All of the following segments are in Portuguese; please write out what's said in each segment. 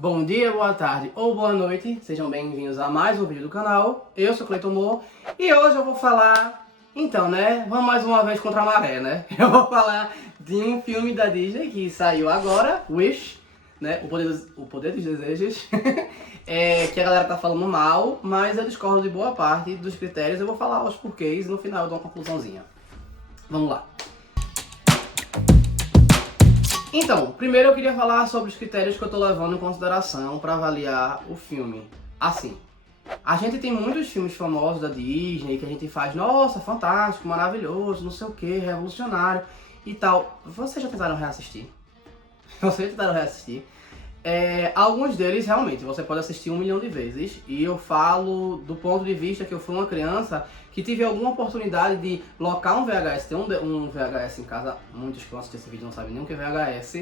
Bom dia, boa tarde ou boa noite, sejam bem-vindos a mais um vídeo do canal. Eu sou Cleiton Moore e hoje eu vou falar, vamos mais uma vez contra a maré, né? Eu vou falar de um filme da Disney que saiu agora, Wish, né? O Poder dos Desejos, que a galera tá falando mal, mas eu discordo de boa parte dos critérios, eu vou falar os porquês e no final eu dou uma conclusãozinha. Vamos lá. Então, primeiro eu queria falar sobre os critérios que eu tô levando em consideração para avaliar o filme. Assim, a gente tem muitos filmes famosos da Disney que a gente faz, nossa, fantástico, maravilhoso, não sei o que, revolucionário e tal. Vocês já tentaram reassistir? Vocês já tentaram reassistir? Alguns deles realmente você pode assistir 1 milhão de vezes, e eu falo do ponto de vista que eu fui uma criança que tive alguma oportunidade de locar um VHS, ter um VHS em casa. Muitos que vão assistir esse vídeo não sabem nem o que é VHS,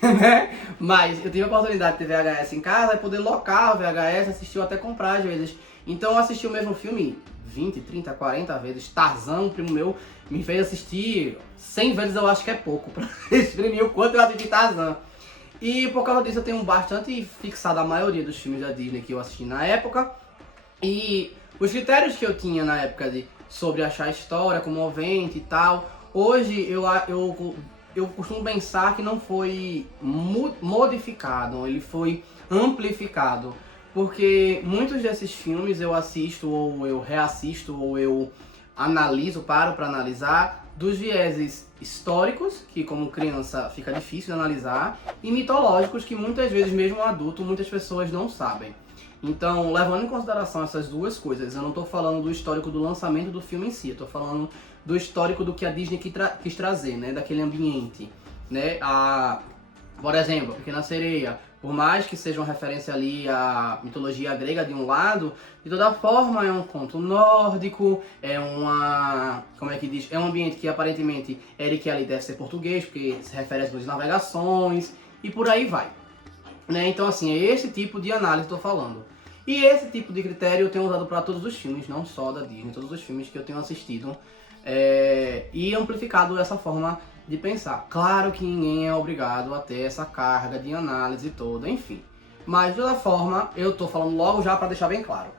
né? Mas eu tive a oportunidade de ter VHS em casa e poder locar o VHS, assistir ou até comprar às vezes. Então eu assisti o mesmo filme 20, 30, 40 vezes. Tarzan, um primo meu, me fez assistir 100 vezes, eu acho que é pouco pra exprimir o quanto eu assisti Tarzan. E por causa disso eu tenho bastante fixado a maioria dos filmes da Disney que eu assisti na época. E os critérios que eu tinha na época sobre achar a história comovente e tal, hoje eu costumo pensar que não foi modificado, ele foi amplificado. Porque muitos desses filmes eu assisto, ou eu reassisto, ou eu paro para analisar dos vieses históricos, que como criança fica difícil de analisar, e mitológicos, que muitas vezes mesmo adulto muitas pessoas não sabem. Então, levando em consideração essas duas coisas, eu não estou falando do histórico do lançamento do filme em si, eu estou falando do histórico do que a Disney quis trazer, né, daquele ambiente, né, por exemplo, a Pequena Sereia, por mais que seja uma referência ali à mitologia grega de um lado, de toda forma é um conto nórdico, é um ambiente que aparentemente Eric ali deve ser português, porque se refere às duas navegações, e por aí vai. Né? Então assim, é esse tipo de análise que eu estou falando. E esse tipo de critério eu tenho usado para todos os filmes, não só da Disney, todos os filmes que eu tenho assistido, e amplificado essa forma de pensar. Claro que ninguém é obrigado a ter essa carga de análise toda, enfim. Mas de toda forma, eu tô falando logo já para deixar bem claro.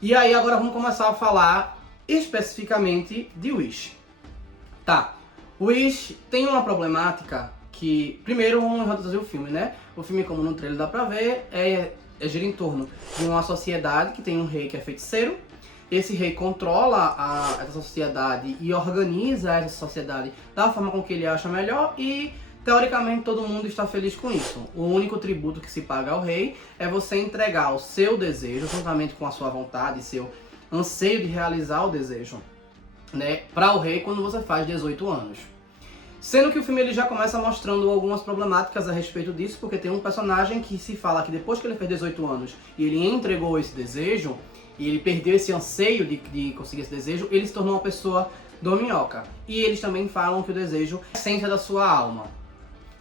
E aí agora vamos começar a falar especificamente de Wish. Tá, Wish tem uma problemática que, primeiro vamos introduzir o filme, né? O filme, como no trailer dá pra ver, gira em torno de uma sociedade que tem um rei que é feiticeiro. Esse rei controla essa sociedade e organiza essa sociedade da forma com que ele acha melhor e, teoricamente, todo mundo está feliz com isso. O único tributo que se paga ao rei é você entregar o seu desejo, juntamente com a sua vontade e seu anseio de realizar o desejo, né, para o rei quando você faz 18 anos. Sendo que o filme ele já começa mostrando algumas problemáticas a respeito disso, porque tem um personagem que se fala que depois que ele fez 18 anos e ele entregou esse desejo, e ele perdeu esse anseio de conseguir esse desejo, ele se tornou uma pessoa dominhoca. E eles também falam que o desejo é a essência da sua alma.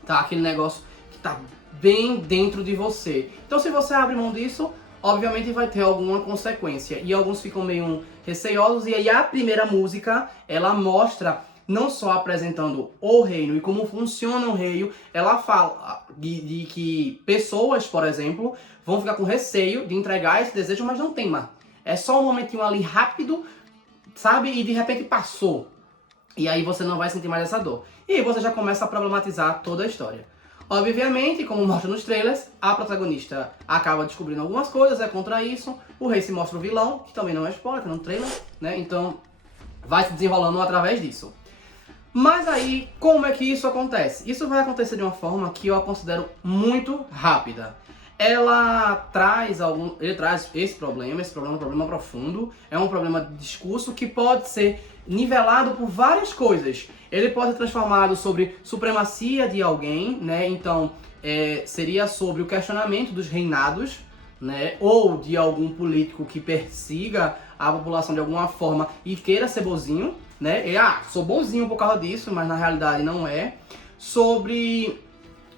Tá? Aquele negócio que tá bem dentro de você. Então se você abre mão disso, obviamente vai ter alguma consequência. E alguns ficam meio receosos. E aí a primeira música, ela mostra, não só apresentando o reino e como funciona o reino, ela fala de que pessoas, por exemplo, vão ficar com receio de entregar esse desejo, mas não teima. É só um momentinho ali rápido, sabe? E de repente passou. E aí você não vai sentir mais essa dor. E aí você já começa a problematizar toda a história. Obviamente, como mostra nos trailers, a protagonista acaba descobrindo algumas coisas, é contra isso. O rei se mostra o vilão, que também não é spoiler, no trailer, né? Então vai se desenrolando através disso. Mas aí, como é que isso acontece? Isso vai acontecer de uma forma que eu a considero muito rápida. Ele traz esse problema é um problema profundo, é um problema de discurso que pode ser nivelado por várias coisas. Ele pode ser transformado sobre supremacia de alguém, né? Então, seria sobre o questionamento dos reinados, né? Ou de algum político que persiga a população de alguma forma e queira ser bonzinho, né? Sou bonzinho por causa disso, mas na realidade não é. Sobre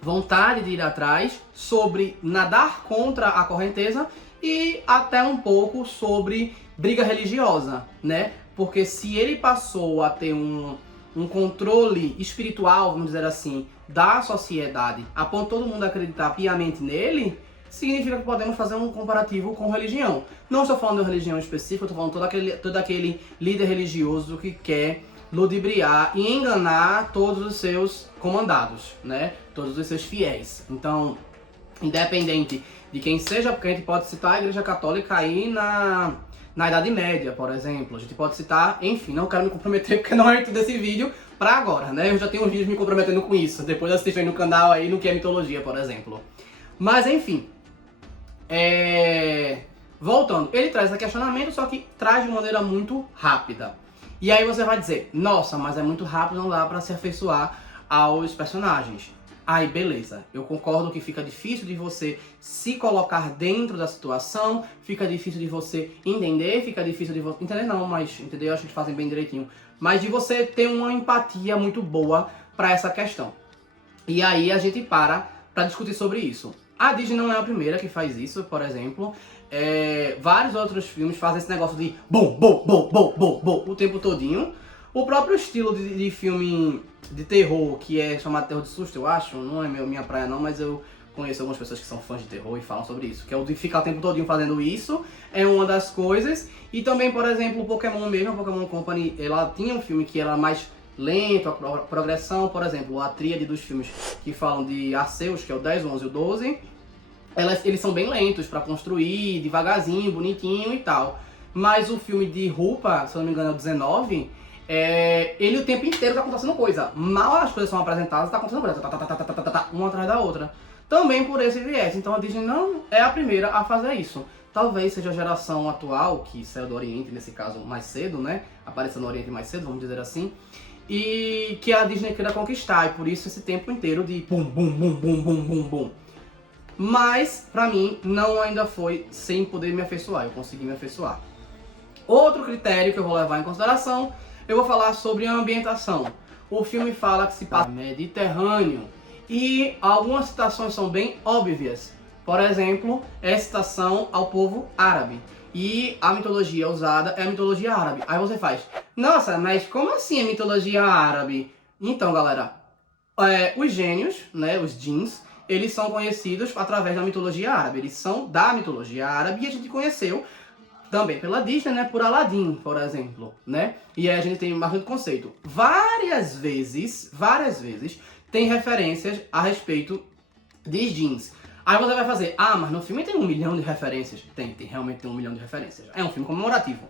vontade de ir atrás, sobre nadar contra a correnteza e até um pouco sobre briga religiosa, né? Porque se ele passou a ter um controle espiritual, vamos dizer assim, da sociedade, a ponto de todo mundo acreditar piamente nele, significa que podemos fazer um comparativo com religião. Não estou falando de religião específica, estou falando todo aquele líder religioso que quer ludibriar e enganar todos os seus comandados, né? Todos os seus fiéis. Então, independente de quem seja, porque a gente pode citar a Igreja Católica aí na Idade Média, por exemplo. A gente pode citar, enfim, não quero me comprometer porque não é muito desse vídeo pra agora, né? Eu já tenho uns vídeos me comprometendo com isso. Depois assistam aí no canal aí no que é mitologia, por exemplo. Mas, enfim. Voltando, ele traz esse questionamento, só que traz de maneira muito rápida. E aí você vai dizer, nossa, mas é muito rápido, não dá pra se afeiçoar aos personagens. Aí, beleza, eu concordo que fica difícil de você se colocar dentro da situação, fica difícil de você entender, fica difícil de você... Entender não, mas entender eu acho que eles fazem bem direitinho. Mas de você ter uma empatia muito boa pra essa questão. E aí a gente pra discutir sobre isso. A Disney não é a primeira que faz isso, por exemplo. Vários outros filmes fazem esse negócio de bom, bom, bom, bom, bom, bom, o tempo todinho. O próprio estilo de filme de terror, que é chamado terror de susto, eu acho, não é minha praia não, mas eu conheço algumas pessoas que são fãs de terror e falam sobre isso. Que é o de ficar o tempo todinho fazendo isso, é uma das coisas. E também, por exemplo, o Pokémon mesmo, a Pokémon Company, ela tinha um filme que era mais lento, a progressão, por exemplo, a tríade dos filmes que falam de Arceus, que é o 10, o 11 e o 12. Eles são bem lentos pra construir, devagarzinho, bonitinho e tal. Mas o filme de Rupa, se eu não me engano é o 19, ele o tempo inteiro tá acontecendo coisa. Mal as coisas são apresentadas, tá acontecendo coisa, uma atrás da outra. Também por esse viés. Então a Disney não é a primeira a fazer isso. Talvez seja a geração atual, que saiu do Oriente, nesse caso mais cedo, né? Apareceu no Oriente mais cedo, vamos dizer assim. E que a Disney queira conquistar, e por isso esse tempo inteiro de bum, bum, bum, bum, bum, bum, bum. Mas, pra mim, não ainda foi sem poder me afeiçoar, eu consegui me afeiçoar. Outro critério que eu vou levar em consideração, eu vou falar sobre a ambientação. O filme fala que se passa no Mediterrâneo e algumas citações são bem óbvias. Por exemplo, é citação ao povo árabe. E a mitologia usada é a mitologia árabe. Aí você faz, nossa, mas como assim a mitologia árabe? Então, galera, os gênios, né, os djinns, eles são conhecidos através da mitologia árabe. Eles são da mitologia árabe e a gente conheceu também pela Disney, né, por Aladdin, por exemplo, né? E aí a gente tem bastante conceito. Várias vezes, tem referências a respeito de djinns. Aí você vai fazer, mas no filme tem 1 milhão de referências. Realmente tem 1 milhão de referências. É um filme comemorativo,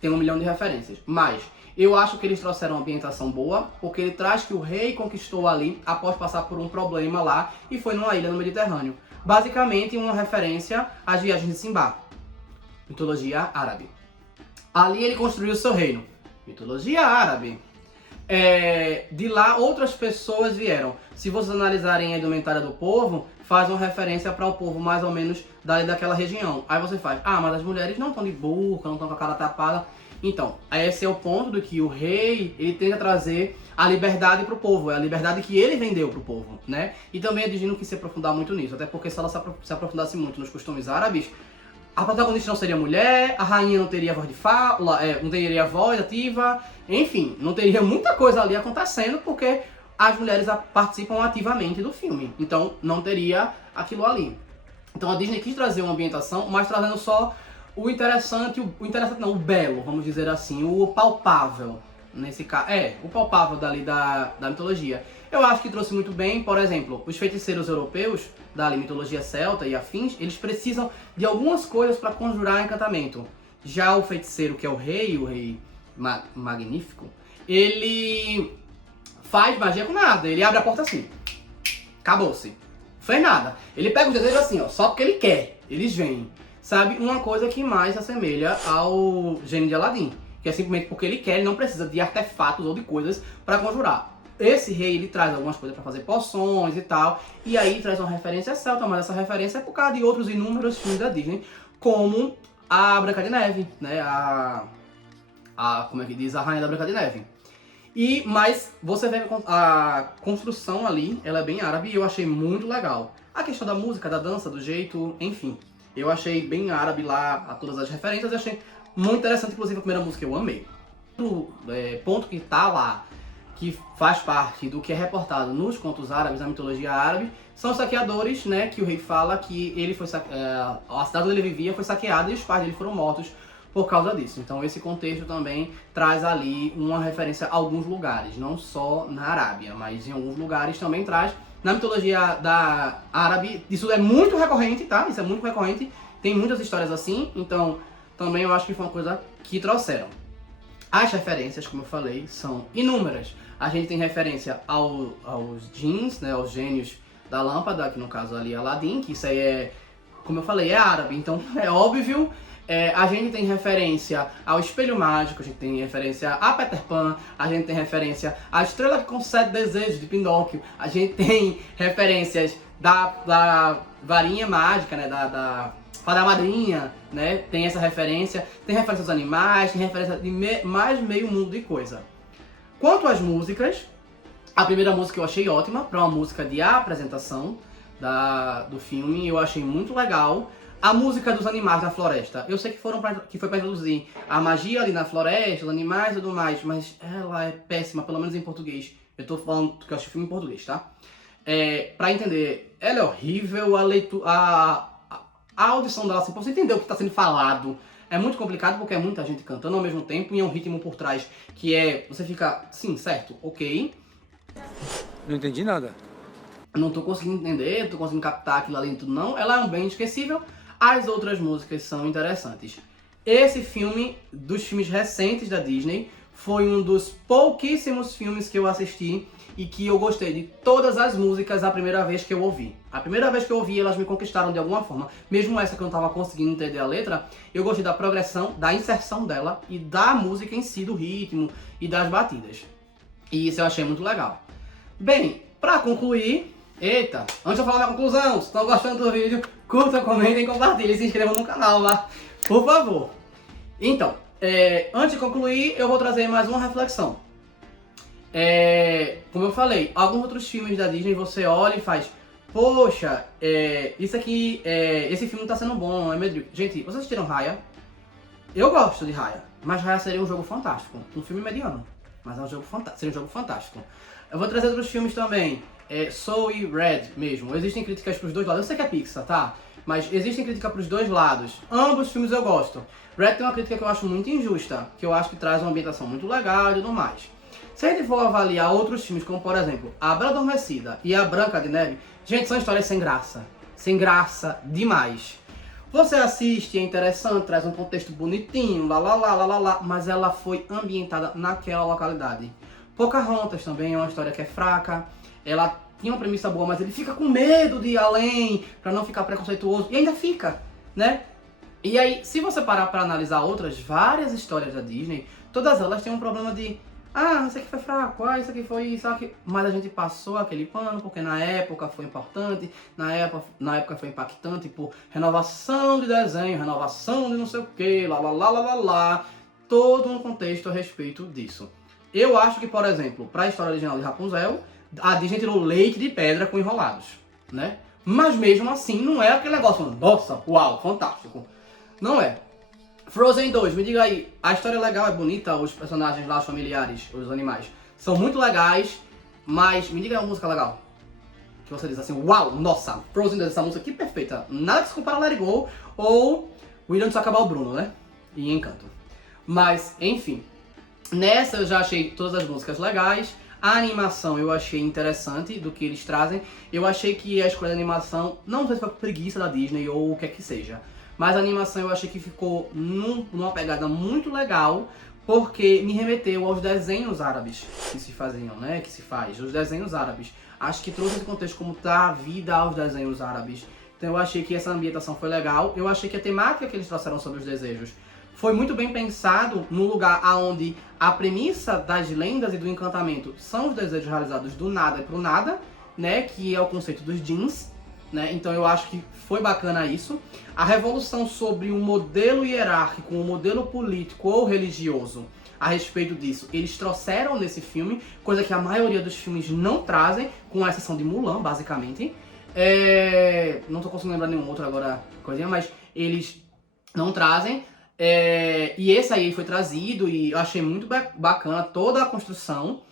tem 1 milhão de referências. Mas eu acho que eles trouxeram uma ambientação boa, porque ele traz que o rei conquistou ali após passar por um problema lá e foi numa ilha no Mediterrâneo. Basicamente uma referência às viagens de Simba, mitologia árabe. Ali ele construiu o seu reino, mitologia árabe. De lá outras pessoas vieram. Se vocês analisarem a indumentária do povo, faz uma referência para o povo mais ou menos daquela região. Aí você faz, mas as mulheres não estão de burca, não estão com a cara tapada. Então, esse é o ponto do que o rei, ele tenta trazer a liberdade pro povo, é a liberdade que ele vendeu pro povo, né? E também a Disney não quis se aprofundar muito nisso, até porque se ela se aprofundasse muito nos costumes árabes, a protagonista não seria mulher, a rainha não teria voz de fala, não teria voz ativa, enfim, não teria muita coisa ali acontecendo, porque as mulheres participam ativamente do filme, então não teria aquilo ali. Então a Disney quis trazer uma ambientação, mas trazendo só o interessante não, o belo, vamos dizer assim, o palpável, nesse caso, o palpável dali da mitologia. Eu acho que trouxe muito bem, por exemplo, os feiticeiros europeus, da mitologia celta e afins, eles precisam de algumas coisas para conjurar encantamento. Já o feiticeiro, que é o rei magnífico, ele faz magia com nada, ele abre a porta assim, acabou-se, fez nada. Ele pega os desejos assim, ó, só porque ele quer, eles vêm. Sabe, uma coisa que mais se assemelha ao gênio de Aladdin, que é simplesmente porque ele quer, ele não precisa de artefatos ou de coisas para conjurar. Esse rei, ele traz algumas coisas para fazer poções e tal, e aí traz uma referência celta, mas essa referência é por causa de outros inúmeros filmes da Disney, como a Branca de Neve, né, como é que diz, a Rainha da Branca de Neve. Mas você vê a construção ali, ela é bem árabe e eu achei muito legal. A questão da música, da dança, do jeito, enfim. Eu achei bem árabe lá, a todas as referências, eu achei muito interessante, inclusive a primeira música eu amei. Outro ponto que tá lá, que faz parte do que é reportado nos contos árabes, na mitologia árabe, são saqueadores, né, que o rei fala que ele foi a cidade onde ele vivia foi saqueada e os pais dele foram mortos por causa disso. Então esse contexto também traz ali uma referência a alguns lugares, não só na Arábia, mas em alguns lugares também traz. Na mitologia da árabe, isso é muito recorrente, tá? Isso é muito recorrente, tem muitas histórias assim, então também eu acho que foi uma coisa que trouxeram. As referências, como eu falei, são inúmeras. A gente tem referência aos djinns, né, aos gênios da lâmpada, que no caso ali é Aladdin, que isso aí é, como eu falei, é árabe, então é óbvio. A gente tem referência ao Espelho Mágico, a gente tem referência a Peter Pan, a gente tem referência à Estrela que Concede Desejos, de Pinóquio, a gente tem referências da Varinha Mágica, né, da Fada Madrinha, né, tem essa referência, tem referência aos animais, tem referência de mais meio mundo de coisa. Quanto às músicas, a primeira música eu achei ótima, para uma música de apresentação do filme, eu achei muito legal. A música dos animais na floresta, eu sei que foi para introduzir a magia ali na floresta, os animais e tudo mais, mas ela é péssima, pelo menos em português. Eu tô falando que eu assisti o filme em português, tá? Pra entender, ela é horrível, a audição dela, assim, pra você entender o que tá sendo falado, é muito complicado porque é muita gente cantando ao mesmo tempo e é um ritmo por trás que você fica, sim, certo, ok. Não entendi nada. Não tô conseguindo entender, não tô conseguindo captar aquilo ali e tudo não. Ela é um bem esquecível. As outras músicas são interessantes. Esse filme, dos filmes recentes da Disney, foi um dos pouquíssimos filmes que eu assisti e que eu gostei de todas as músicas a primeira vez que eu ouvi. A primeira vez que eu ouvi, elas me conquistaram de alguma forma. Mesmo essa que eu não tava conseguindo entender a letra, eu gostei da progressão, da inserção dela e da música em si, do ritmo e das batidas. E isso eu achei muito legal. Bem, pra concluir... Eita, antes de eu falar da conclusão, se estão gostando do vídeo, curtam, comentem, compartilhem e se inscrevam no canal, tá? Por favor. Então, antes de concluir, eu vou trazer mais uma reflexão. Como eu falei, alguns outros filmes da Disney você olha e faz, poxa, isso aqui, esse filme tá sendo bom, é medíocre. Gente, vocês assistiram Raya? Eu gosto de Raya, mas Raya seria um jogo fantástico. Um filme mediano, mas é um jogo seria um jogo fantástico. Eu vou trazer outros filmes também. Soul e Red mesmo. Existem críticas pros dois lados. Eu sei que é Pixar, tá? Mas existem críticas pros dois lados. Ambos os filmes eu gosto. Red tem uma crítica que eu acho muito injusta, que eu acho que traz uma ambientação muito legal e tudo mais. Se a gente for avaliar outros filmes, como por exemplo, A Bela Adormecida e A Branca de Neve, gente, são histórias sem graça. Sem graça demais. Você assiste, é interessante, traz um contexto bonitinho, mas ela foi ambientada naquela localidade. Pocahontas também é uma história que é fraca. Ela tinha uma premissa boa, mas ele fica com medo de ir além, pra não ficar preconceituoso, e ainda fica, né? E aí, se você parar pra analisar várias histórias da Disney, todas elas têm um problema de isso aqui foi fraco, isso aqui foi isso, aqui... Mas a gente passou aquele pano, porque na época foi importante, na época foi impactante por renovação de desenho, renovação de não sei o que, todo um contexto a respeito disso. Eu acho que, por exemplo, pra história original de Rapunzel, a Disney tirou leite de pedra com Enrolados, né? Mas mesmo assim, não é aquele negócio, nossa, uau, fantástico. Não é. Frozen 2, me diga aí, a história é legal, é bonita, os personagens lá, os familiares, os animais, são muito legais, mas me diga aí uma música legal. Que você diz assim, uau, nossa, Frozen 2, essa música que perfeita. Nada que se compara a Let It Go ou William de Acabar o Bruno, né? E Encanto. Mas, enfim, nessa eu já achei todas as músicas legais. A animação eu achei interessante do que eles trazem. Eu achei que a escolha de animação, não sei se foi preguiça da Disney ou o que é que seja, mas a animação eu achei que ficou numa pegada muito legal, porque me remeteu aos desenhos árabes que se faziam, né? Que se faz, os desenhos árabes. Acho que trouxe esse contexto como dá vida aos desenhos árabes. Então eu achei que essa ambientação foi legal. Eu achei que a temática que eles trouxeram sobre os desejos foi muito bem pensado no lugar onde a premissa das lendas e do encantamento são os desejos realizados do nada pro nada, né? Que é o conceito dos djinns, né? Então eu acho que foi bacana isso. A revolução sobre um modelo hierárquico, um modelo político ou religioso a respeito disso, eles trouxeram nesse filme, coisa que a maioria dos filmes não trazem, com exceção de Mulan, basicamente. Não tô conseguindo lembrar nenhum outro agora, coisinha, mas eles não trazem. E esse aí foi trazido e eu achei muito bacana toda a construção.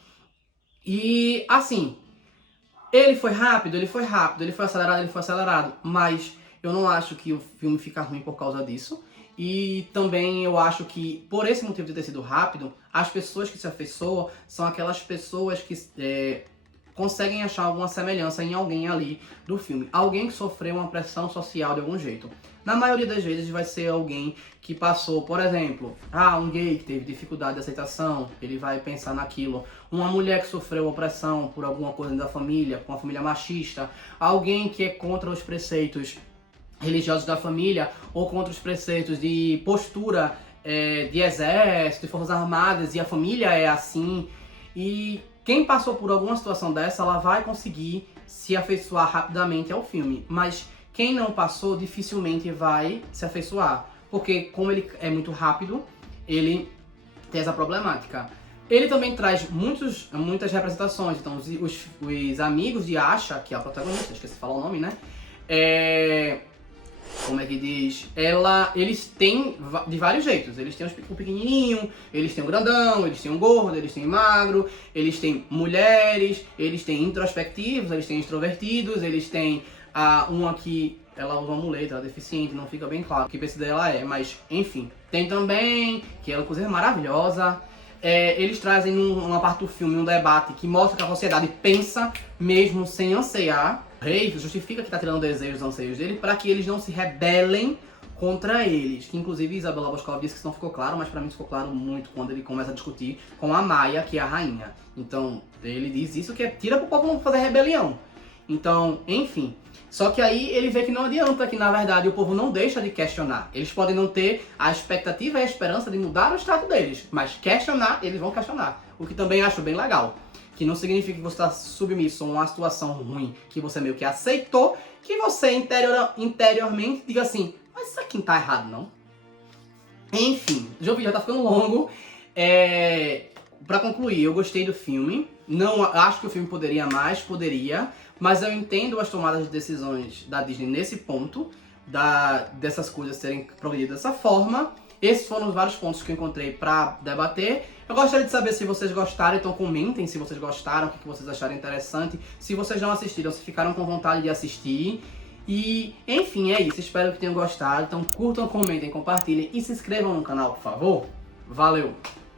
E assim, ele foi rápido, ele foi rápido, ele foi acelerado, mas eu não acho que o filme fica ruim por causa disso. E também eu acho que, por esse motivo de ter sido rápido, as pessoas que se afeiçoam são aquelas pessoas que conseguem achar alguma semelhança em alguém ali do filme. Alguém que sofreu uma pressão social de algum jeito. Na maioria das vezes vai ser alguém que passou, por exemplo, um gay que teve dificuldade de aceitação, ele vai pensar naquilo. Uma mulher que sofreu opressão por alguma coisa da família, com uma família machista. Alguém que é contra os preceitos religiosos da família ou contra os preceitos de postura de exército, de forças armadas, e a família é assim. E quem passou por alguma situação dessa, ela vai conseguir se afeiçoar rapidamente ao filme. Mas quem não passou, dificilmente vai se afeiçoar. Porque como ele é muito rápido, ele tem essa problemática. Ele também traz muitas representações. Então os amigos de Asha, que é a protagonista, esqueci de falar o nome, né? Como é que diz? Eles têm de vários jeitos. Eles têm o pequenininho, eles têm o grandão, eles têm o gordo, eles têm o magro, eles têm mulheres, eles têm introspectivos, eles têm extrovertidos, eles têm uma que ela usa uma muleta, ela é deficiente, não fica bem claro que PC dela mas enfim. Tem também, que ela inclusive é maravilhosa. Eles trazem numa parte do filme um debate que mostra que a sociedade pensa mesmo sem anseiar. O rei justifica que está tirando desejos e anseios dele para que eles não se rebelem contra eles. Que inclusive Isabela Boscov disse que isso não ficou claro, mas para mim ficou claro muito quando ele começa a discutir com a Maia, que é a rainha. Então ele diz isso, que tira pro povo não fazer rebelião. Então, enfim. Só que aí ele vê que não adianta, que na verdade o povo não deixa de questionar. Eles podem não ter a expectativa e a esperança de mudar o estado deles, mas questionar, eles vão questionar. O que também acho bem legal. Que não significa que você está submisso a uma situação ruim, que você meio que aceitou, que você interiormente diga assim, mas isso aqui não tá errado não. Enfim, o vídeo já tá ficando longo. Pra concluir, eu gostei do filme. Não acho que o filme poderia mais, mas eu entendo as tomadas de decisões da Disney nesse ponto, dessas coisas serem progredidas dessa forma. Esses foram os vários pontos que eu encontrei pra debater. Eu gostaria de saber se vocês gostaram, então comentem se vocês gostaram, o que vocês acharam interessante. Se vocês não assistiram, se ficaram com vontade de assistir. E, enfim, é isso. Espero que tenham gostado. Então curtam, comentem, compartilhem e se inscrevam no canal, por favor. Valeu!